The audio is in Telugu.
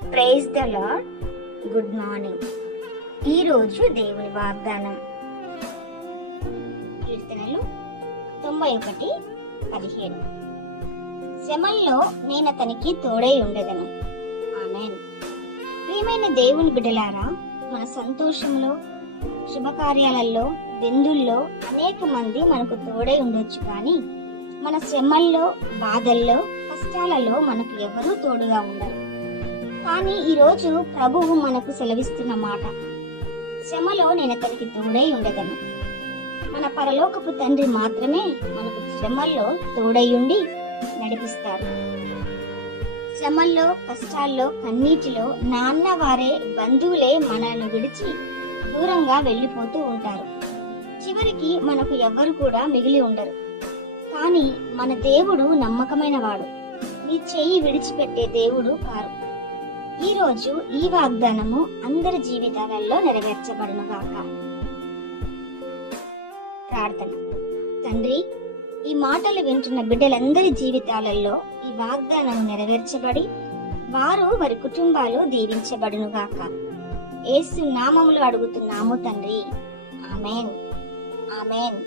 Praise the lord. Good morning. ఈరోజు దేవుని వాగ్దానం కీర్తనలు 91:17. శ్రమల్లో నేనతనికి తోడై ఉండెదను. ఆమేన్. ప్రియమైన దేవుని బిడ్డలారా, మన సంతోషంలో, శుభకార్యాలలో, విందుల్లో అనేక మంది మనకు తోడై ఉండొచ్చు, కానీ మన శ్రమల్లో, బాధల్లో, కష్టాలలో మనకు ఎవరూ తోడుగా ఉండరు. కానీ ఈరోజు ప్రభువు మనకు సెలవిస్తున్న మాట, శ్రమలో నేను అతనికి తోడై ఉండెదను. మన పరలోకపు తండ్రి మాత్రమే మనకు శ్రమల్లో తోడై ఉండి నడిపిస్తారు. శ్రమల్లో, కష్టాల్లో, కన్నీటిలో నాన్న వారే, బంధువులే మనల్ని విడిచి దూరంగా వెళ్ళిపోతూ ఉంటారు. చివరికి మనకు ఎవ్వరు కూడా మిగిలి ఉండరు. కానీ మన దేవుడు నమ్మకమైన వాడు. నీ చెయ్యి విడిచిపెట్టే దేవుడు కారు. ఈ రోజు ఈ వాగ్దానము అందరి జీవితాలలో నెరవేర్చబడును గాక. ప్రార్థన. తండ్రి, ఈ మాటలు వింటున్న బిడ్డలందరి జీవితాలలో ఈ వాగ్దానం నెరవేర్చబడి వారు వారి కుటుంబాలు దీవించబడును గాక. యేసు నామములో అడుగుతున్నాము తండ్రి. ఆమేన్. ఆమేన్.